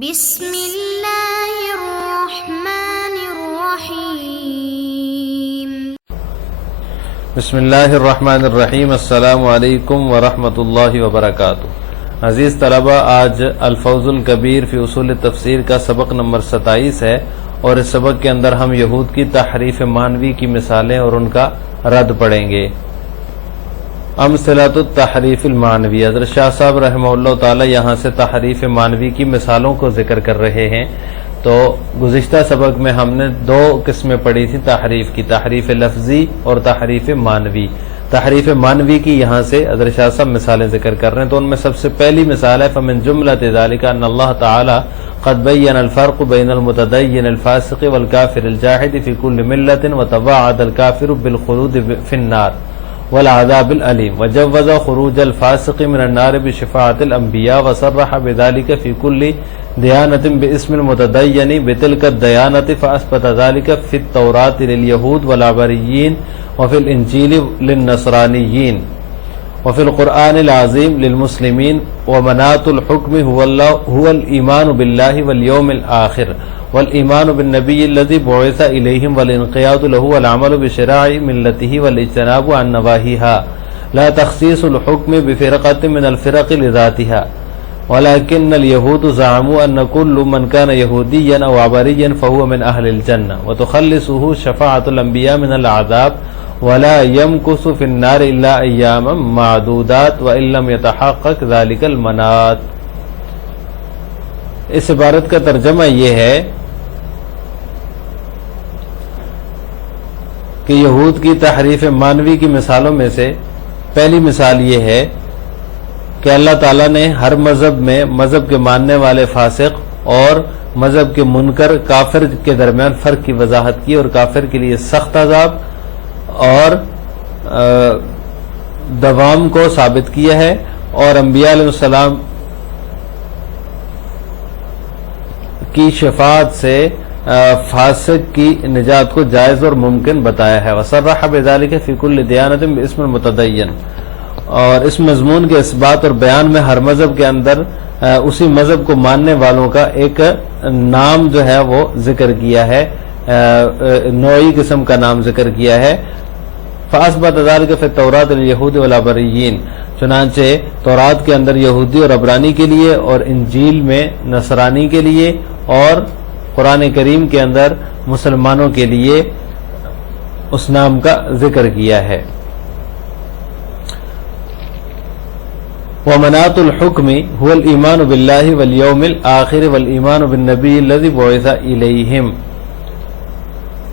بسم اللہ الرحمن الرحیم بسم اللہ الرحمن الرحیم۔ السلام علیکم ورحمۃ اللہ وبرکاتہ۔ عزیز طلبہ، آج الفوز الکبیر فی اصول تفسیر کا سبق نمبر 27 ہے، اور اس سبق کے اندر ہم یہود کی تحریف مانوی کی مثالیں اور ان کا رد پڑھیں گے۔ امثلۃ التحریف المانوی، حضرت شاہ صاحب رحمہ اللہ تعالی یہاں سے تحریف مانوی کی مثالوں کو ذکر کر رہے ہیں۔ تو گزشتہ سبق میں ہم نے دو قسمیں پڑھی تھی تحریف کی، تحریف لفظی اور تحریف مانوی۔ تحریف مانوی کی یہاں سے حضرت شاہ صاحب مثالیں ذکر کر رہے ہیں، تو ان میں سب سے پہلی مثال ہے فمن جملۃ ذالک ان اللہ تعالی قد بین الفرق بین المتدین الفاسق والکافر الجاحد فی کل ملۃ وتوعد الکافر بالخلود فی النار والعذاب العلیم، وجوز خروج الفاسق من النار بشفاعة الانبیاء، وصرح بذلك في كل دیانة باسم المتدین بتلك الدیانة، فاثبت ذلك في التوراة لليهود والعبريين وفي الانجیل للنصرانیین وفي القرآن العظیم للمسلمین، ومناط الحکم هو الایمان باللہ والیوم الآخر والایمان بالنبی الذی بعث الیہم والانقیاد له والعمل بشرائع ملته والاجتناب عن نواہیها، لا تخصیص الحکم بفرقة من الفرق لذاتها، ولكن اليهود زعموا ان كل من كان يهوديا او عبريا فهو من اهل الجنة، وتخلصه شفاعة الانبياء من العذاب، ولا يمكث في النار الا اياما معدودات وان لم يتحقق ذلك المناط۔ اس عبارت کا ترجمہ یہ ہے کہ یہود کی تحریف مانوی کی مثالوں میں سے پہلی مثال یہ ہے کہ اللہ تعالیٰ نے ہر مذہب میں مذہب کے ماننے والے فاسق اور مذہب کے منکر کافر کے درمیان فرق کی وضاحت کی، اور کافر کے لیے سخت عذاب اور دوام کو ثابت کیا ہے، اور انبیاء علیہ السلام کی شفاعت سے فاسق کی نجات کو جائز اور ممکن بتایا ہے۔ وصرح بذلك فی کل دیانۃ باسم المتدین، اور اس مضمون کے اثبات اور بیان میں ہر مذہب کے اندر اسی مذہب کو ماننے والوں کا ایک نام جو ہے وہ ذکر کیا ہے، نوعی قسم کا نام ذکر کیا ہے۔ فاثبت ذلك فی التوراۃ لليہود والعبريین، چنانچہ تورات کے اندر یہودی اور عبرانی کے لیے، اور انجیل میں نصرانی کے لیے، اور قرآن کریم کے اندر مسلمانوں کے لیے اس نام کا ذکر کیا ہے۔ ومناط الحکم هو الایمان باللہ والیوم الآخر والایمان بالنبی الذی بعث الیہم،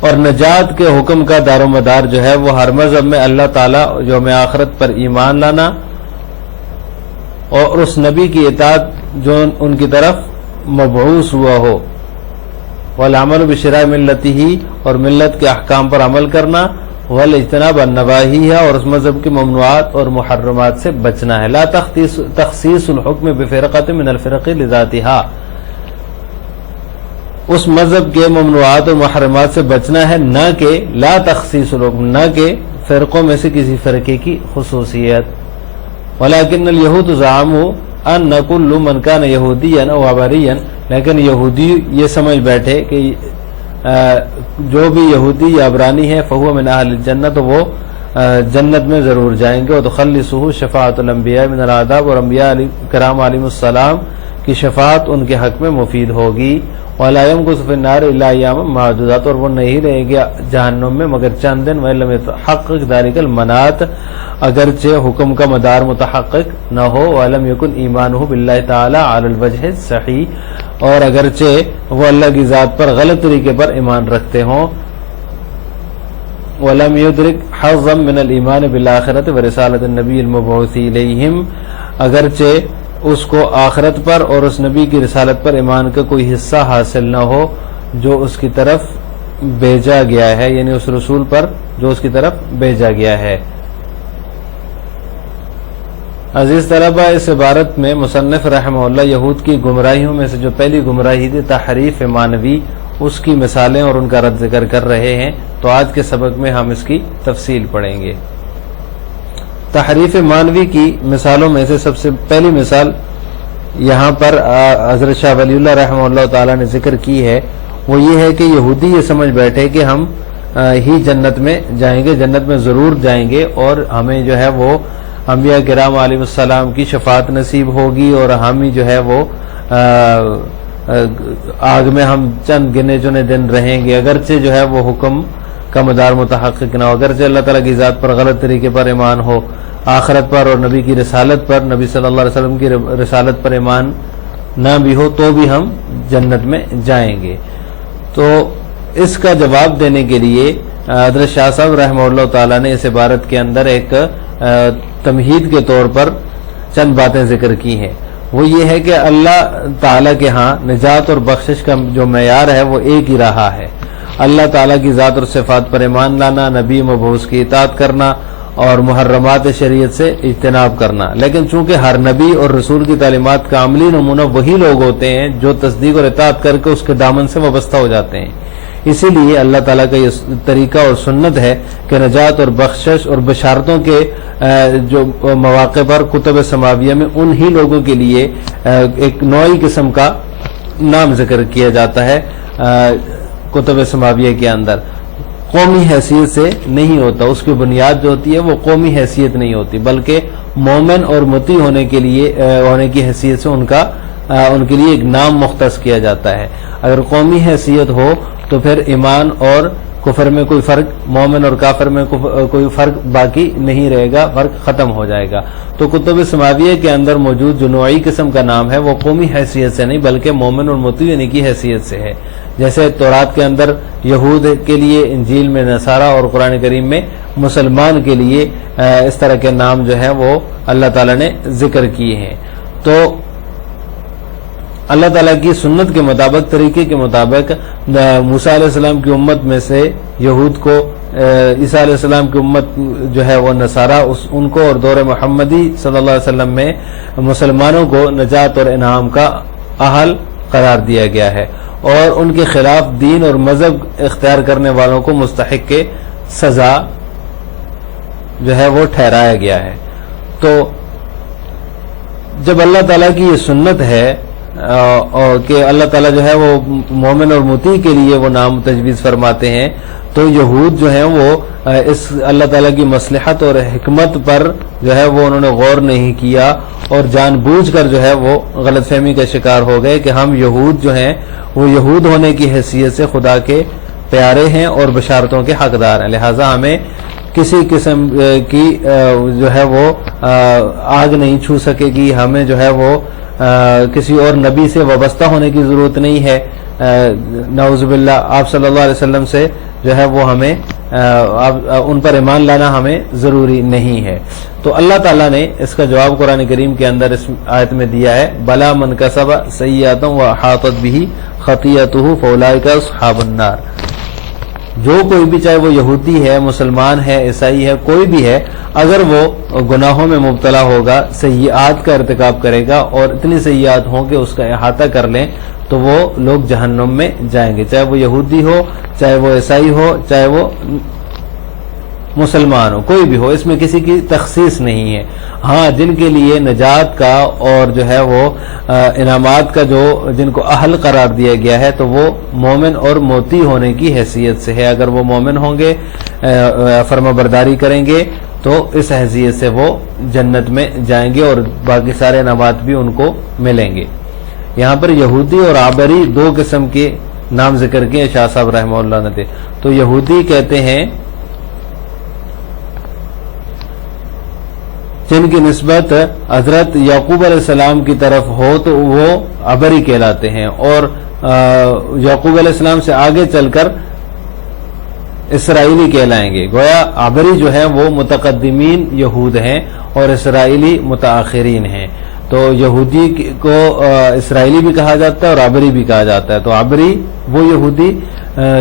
اور نجات کے حکم کا دار و مدار جو ہے وہ ہر مذہب میں اللہ تعالیٰ یوم آخرت پر ایمان لانا، اور اس نبی کی اطاعت جو ان کی طرف مبعوث ہوا ہو، والعمل بشرائع ملتہ، اور ملت کے احکام پر عمل کرنا، والاجتناب عن نواہیہ، اور اس مذہب کی ممنوعات اور محرمات سے بچنا ہے۔ لا تخصیص الحکم بفرقۃ من الفرق لذاتها، اس مذہب کے ممنوعات اور محرمات سے بچنا ہے، نہ کہ لا تخصیص الحکم، نہ کہ فرقوں میں سے کسی فرقے کی خصوصیت۔ ولكن اليهود زعموا ان كل من كان يهوديا او عبريا، لیکن یہودی یہ سمجھ بیٹھے کہ جو بھی یہودی یا عبرانی ہے فهو من اہل الجنہ، تو وہ جنت میں ضرور جائیں گے۔ وتخلصه شفاعة الانبیاء من العذاب، اور انبیاء کرام علیہ السلام کی شفاعت ان کے حق میں مفید ہوگی۔ ولا يمكث في النار الا اياما معدودات، اور وہ نہیں رہیں گے جہنم میں مگر چند دن۔ وان لم يتحقق ذلك المناط، اگرچہ حکم کا مدار متحقق نہ ہو۔ وَلَمْ يَكُنْ إِيمَانُهُ بِاللَّهِ تَعَالَى عَلَى الْوَجْهِ الصَّحِيحِ، اور اگرچہ وہ اللہ کی ذات پر غلط طریقے پر ایمان رکھتے ہوں۔ وَلَمْ يُدْرِكْ حَظًّا مِنَ الْإِيمَانِ بِالْآخِرَةِ وَرِسَالَةِ النَّبِيِّ الْمَبْعُوثِ إِلَيْهِمْ، اگرچہ اس کو آخرت پر اور اس نبی کی رسالت پر ایمان کا کوئی حصہ حاصل نہ ہو جو اس کی طرف بھیجا گیا ہے، یعنی اس رسول پر جو اس کی طرف بھیجا گیا ہے۔ عزیز طلبہ، اس عبارت میں مصنف رحمہ اللہ یہود کی گمراہیوں میں سے جو پہلی گمراہی تھی تحریف مانوی، اس کی مثالیں اور ان کا رد ذکر کر رہے ہیں۔ تو آج کے سبق میں ہم اس کی تفصیل پڑھیں گے۔ تحریف مانوی کی مثالوں میں سے سب سے پہلی مثال یہاں پر حضرت شاہ ولی اللہ رحمہ اللہ تعالیٰ نے ذکر کی ہے وہ یہ ہے کہ یہودی یہ سمجھ بیٹھے کہ ہم ہی جنت میں جائیں گے، جنت میں ضرور جائیں گے، اور ہمیں جو ہے وہ انبیاء کرام علیہ السلام کی شفاعت نصیب ہوگی، اور ہم ہی جو ہے وہ آگ میں ہم چند گنے چنے دن رہیں گے، اگرچہ جو ہے وہ حکم کا مدار متحقق نہ ہو، اگرچہ اللہ تعالیٰ کی ذات پر غلط طریقے پر ایمان ہو، آخرت پر اور نبی کی رسالت پر، نبی صلی اللہ علیہ وسلم کی رسالت پر ایمان نہ بھی ہو، تو بھی ہم جنت میں جائیں گے۔ تو اس کا جواب دینے کے لیے حضرت شاہ صاحب رحمہ اللہ تعالیٰ نے اس عبارت کے اندر ایک تمہید کے طور پر چند باتیں ذکر کی ہیں۔ وہ یہ ہے کہ اللہ تعالیٰ کے ہاں نجات اور بخشش کا جو معیار ہے وہ ایک ہی رہا ہے، اللہ تعالیٰ کی ذات اور صفات پر ایمان لانا، نبی مبعوث کی اطاعت کرنا اور محرمات شریعت سے اجتناب کرنا۔ لیکن چونکہ ہر نبی اور رسول کی تعلیمات کا عملی نمونہ وہی لوگ ہوتے ہیں جو تصدیق اور اطاعت کر کے اس کے دامن سے وابستہ ہو جاتے ہیں، اسی لیے اللہ تعالیٰ کا یہ طریقہ اور سنت ہے کہ نجات اور بخشش اور بشارتوں کے جو مواقع پر کتب سماویہ میں انہی لوگوں کے لیے ایک نوعی قسم کا نام ذکر کیا جاتا ہے کتب سماویہ کے اندر، قومی حیثیت سے نہیں ہوتا، اس کی بنیاد جو ہوتی ہے وہ قومی حیثیت نہیں ہوتی، بلکہ مومن اور مطیع ہونے کی حیثیت سے ان کے لیے ایک نام مختص کیا جاتا ہے۔ اگر قومی حیثیت ہو تو پھر ایمان اور کفر میں کوئی فرق، مومن اور کافر میں کوئی فرق باقی نہیں رہے گا، فرق ختم ہو جائے گا۔ تو کتب سماویہ کے اندر موجود جو نوعی قسم کا نام ہے وہ قومی حیثیت سے نہیں بلکہ مومن اور مطیع ہونے کی حیثیت سے ہے، جیسے تورات کے اندر یہود کے لیے، انجیل میں نصارہ اور قرآن کریم میں مسلمان کے لیے اس طرح کے نام جو ہے وہ اللہ تعالیٰ نے ذکر کیے ہیں۔ تو اللہ تعالیٰ کی سنت کے مطابق، طریقے کے مطابق موسیٰ علیہ السلام کی امت میں سے یہود کو، عیسیٰ علیہ السلام کی امت جو ہے وہ نصارہ، ان کو، اور دور محمدی صلی اللہ علیہ وسلم میں مسلمانوں کو نجات اور انعام کا اہل قرار دیا گیا ہے، اور ان کے خلاف دین اور مذہب اختیار کرنے والوں کو مستحق کے سزا جو ہے وہ ٹھہرایا گیا ہے۔ تو جب اللہ تعالیٰ کی یہ سنت ہے اور کہ اللہ تعالیٰ جو ہے وہ مومن اور مطیع کے لیے وہ نام تجویز فرماتے ہیں، تو یہود جو ہیں وہ اس اللہ تعالیٰ کی مصلحت اور حکمت پر جو ہے وہ انہوں نے غور نہیں کیا، اور جان بوجھ کر جو ہے وہ غلط فہمی کا شکار ہو گئے کہ ہم یہود جو ہیں وہ یہود ہونے کی حیثیت سے خدا کے پیارے ہیں اور بشارتوں کے حقدار ہیں، لہٰذا ہمیں کسی قسم کی جو ہے وہ آگ نہیں چھو سکے گی، ہمیں جو ہے وہ کسی اور نبی سے وابستہ ہونے کی ضرورت نہیں ہے، نعوذ باللہ آپ صلی اللہ علیہ وسلم سے جو ہے وہ ہمیں ان پر ایمان لانا ہمیں ضروری نہیں ہے۔ تو اللہ تعالیٰ نے اس کا جواب قرآن کریم کے اندر اس آیت میں دیا ہے، بلا من کسب سیئۃ واحاطت بہ خطیئتہ فاولئک اصحاب النار۔ جو کوئی بھی، چاہے وہ یہودی ہے، مسلمان ہے، عیسائی ہے، کوئی بھی ہے، اگر وہ گناہوں میں مبتلا ہوگا، سیئات کا ارتکاب کرے گا اور اتنی سیئات ہوں کہ اس کا احاطہ کر لیں، تو وہ لوگ جہنم میں جائیں گے، چاہے وہ یہودی ہو، چاہے وہ عیسائی ہو، چاہے وہ مسلمان ہو، کوئی بھی ہو، اس میں کسی کی تخصیص نہیں ہے۔ ہاں، جن کے لیے نجات کا اور جو ہے وہ انعامات کا جو جن کو اہل قرار دیا گیا ہے، تو وہ مومن اور مطیع ہونے کی حیثیت سے ہے۔ اگر وہ مومن ہوں گے، فرما برداری کریں گے، تو اس حیثیت سے وہ جنت میں جائیں گے اور باقی سارے انعامات بھی ان کو ملیں گے۔ یہاں پر یہودی اور عابری دو قسم کے نام ذکر کیے شاہ صاحب رحمہ اللہ نے۔ تو یہودی کہتے ہیں جن کی نسبت حضرت یعقوب علیہ السلام کی طرف ہو تو وہ عبری کہلاتے ہیں، اور یعقوب علیہ السلام سے آگے چل کر اسرائیلی کہلائیں گے۔ گویا عبری جو ہے وہ متقدمین یہود ہیں اور اسرائیلی متاخرین ہیں۔ تو یہودی کو اسرائیلی بھی کہا جاتا ہے اور عبری بھی کہا جاتا ہے۔ تو عبری وہ یہودی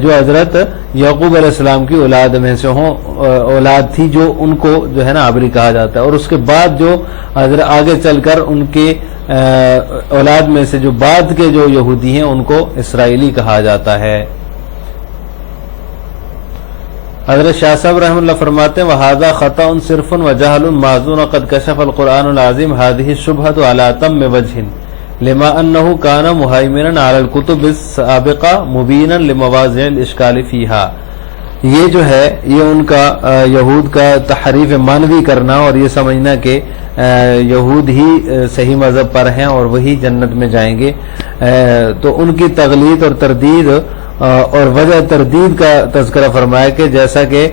جو حضرت یعقوب علیہ السلام کی اولاد میں سے اولاد تھی، جو ان کو جو ہے نا عبری کہا جاتا ہے، اور اس کے بعد جو حضرت آگے چل کر ان کے اولاد میں سے جو بعد کے جو یہودی ہیں ان کو اسرائیلی کہا جاتا ہے۔ حضرت شاہ صاحب رحمۃ اللہ فرماتے ہیں وَهَذَا خَطَأٌ صِرْفٌ وَجَهْلٌ مَعْذُورٌ قَدْ كَشَفَ الْقُرْآنُ الْعَظِيمُ هَذِهِ الشُّبْهَةُ عَلَى أَتَمِّ وَجْهٍ۔ لما انہ کان مہیمنا علی الکتب السابقہ مبینا لمواضع الاشکال فیہا. یہ جو ہے یہ ان کا یہود کا تحریف معنوی کرنا اور یہ سمجھنا کہ یہود ہی صحیح مذہب پر ہیں اور وہی جنت میں جائیں گے، تو ان کی تغلید اور تردید اور وجہ تردید کا تذکرہ فرمایا کہ جیسا کہ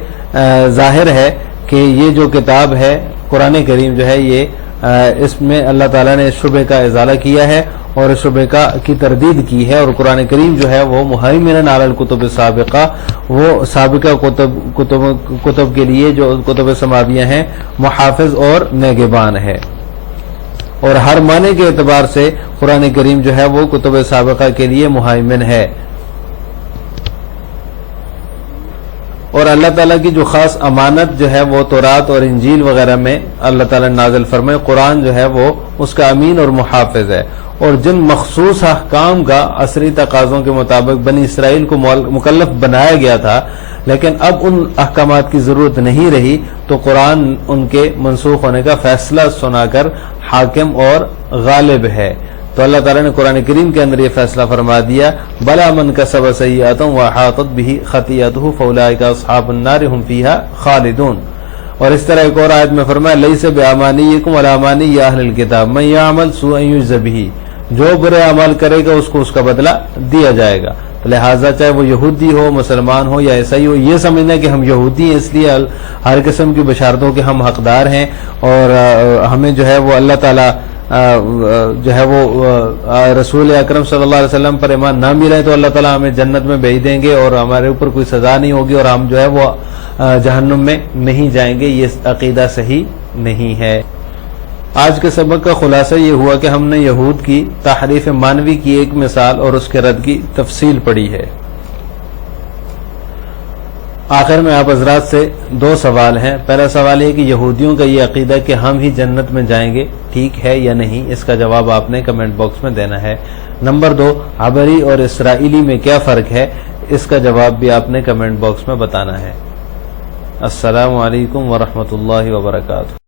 ظاہر ہے کہ یہ جو کتاب ہے قرآن کریم جو ہے یہ اس میں اللہ تعالیٰ نے اس شبہ کا ازالہ کیا ہے اور اس شبہ کی تردید کی ہے، اور قرآن کریم جو ہے وہ مہیمنا علی الکتب السابقہ، وہ سابقہ کتب کے لیے جو کتب سماویہ ہیں محافظ اور نگہبان ہے، اور ہر معنی کے اعتبار سے قرآن کریم جو ہے وہ کتب سابقہ کے لیے مہیمن ہے. اور اللہ تعالیٰ کی جو خاص امانت جو ہے وہ تورات اور انجیل وغیرہ میں اللہ تعالیٰ نے نازل فرمائے، قرآن جو ہے وہ اس کا امین اور محافظ ہے، اور جن مخصوص احکام کا عصری تقاضوں کے مطابق بنی اسرائیل کو مکلف بنایا گیا تھا لیکن اب ان احکامات کی ضرورت نہیں رہی، تو قرآن ان کے منسوخ ہونے کا فیصلہ سنا کر حاکم اور غالب ہے. تو اللہ تعالیٰ نے قرآن کریم کے اندر یہ فیصلہ فرما دیا، بلا من کسب سیئۃ وحاطت بہ خطیئتہ فاولئک اصحاب النار هم فیہا خالدون. اور اس طرح ایک اور آیت میں فرمایا لیس بامانیکم ولا امانی اہل الکتاب من یعمل سوءا یجز بہ، جو برے عمل کرے گا اس کو اس کا بدلہ دیا جائے گا. لہٰذا چاہے وہ یہودی ہو، مسلمان ہو یا عیسائی ہو، یہ سمجھنا کہ ہم یہودی ہیں اس لیے ہر قسم کی بشارتوں کے ہم حقدار ہیں اور ہمیں جو ہے وہ اللہ تعالیٰ جو ہے وہ رسول اکرم صلی اللہ علیہ وسلم پر ایمان نہ ملے تو اللہ تعالیٰ ہمیں جنت میں بھیج دیں گے اور ہمارے اوپر کوئی سزا نہیں ہوگی اور ہم جو ہے وہ جہنم میں نہیں جائیں گے، یہ عقیدہ صحیح نہیں ہے. آج کے سبق کا خلاصہ یہ ہوا کہ ہم نے یہود کی تحریف معنوی کی ایک مثال اور اس کے رد کی تفصیل پڑھی ہے. آخر میں آپ حضرات سے دو سوال ہیں. پہلا سوال یہ کہ یہودیوں کا یہ عقیدہ کہ ہم ہی جنت میں جائیں گے ٹھیک ہے یا نہیں، اس کا جواب آپ نے کمنٹ باکس میں دینا ہے. نمبر دو، عبری اور اسرائیلی میں کیا فرق ہے، اس کا جواب بھی آپ نے کمنٹ باکس میں بتانا ہے. السلام علیکم ورحمۃ اللہ وبرکاتہ.